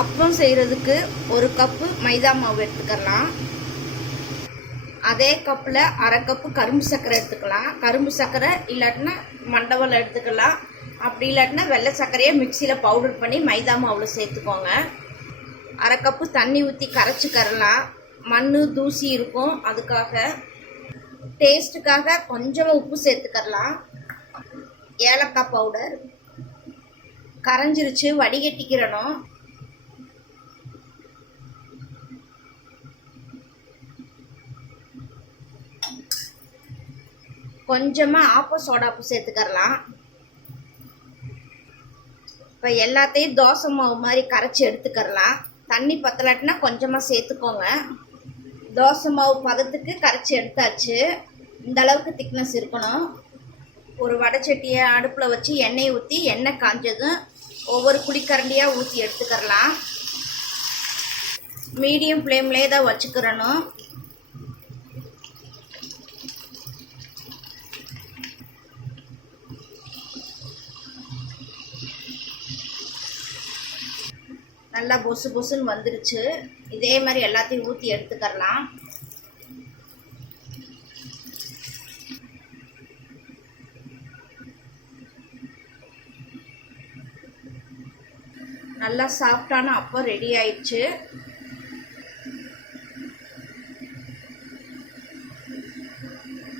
அப்பம் செய்கிறதுக்கு ஒரு கப்பு மைதா மாவு எடுத்துக்கலாம். அதே கப்பில் அரை கப்பு கரும்பு சர்க்கரை எடுத்துக்கலாம். கரும்பு சர்க்கரை இல்லாட்டினா மண்டவல் எடுத்துக்கலாம். அப்படி இல்லாட்டினா வெள்ளை சர்க்கரையை மிக்சியில் பவுடர் பண்ணி மைதா மாவில் சேர்த்துக்கோங்க. அரை கப்பு தண்ணி ஊற்றி கரைச்சிக்கரலாம் மண் தூசி இருக்கும். அதுக்காக டேஸ்ட்டுக்காக கொஞ்சமாக உப்பு சேர்த்துக்கரலாம். ஏலக்காய் பவுடர். கரைஞ்சிருச்சு வடிகட்டிக்கிறணும் கொஞ்சமாக ஆப்ப சோடாப்பு சேர்த்துக்கரலாம் இப்போ எல்லாத்தையும் தோசை மாவு மாதிரி கரைச்சி எடுத்துக்கரலாம் தண்ணி பத்தலாட்டினா கொஞ்சமாக சேர்த்துக்கோங்க. தோசை மாவு பதத்துக்கு கரைச்சி எடுத்தாச்சு. இந்த அளவுக்கு திக்னஸ் இருக்கணும். ஒரு வடைச்சட்டியை அடுப்பில் வச்சு எண்ணெய் ஊற்றி எண்ணெய் காஞ்சதும் ஒவ்வொரு குழிக்கரண்டியாக ஊற்றி எடுத்துக்கரலாம் மீடியம் ஃப்ளேம்லேயே தான் வச்சுக்கிறணும். நல்லா பொசு பொசுன்னு வந்துருச்சு. இதே மாதிரி எல்லாத்தையும் ஊற்றி எடுத்துக்கரலாம் நல்லா சாஃப்டான அப்போ ரெடி ஆயிடுச்சு.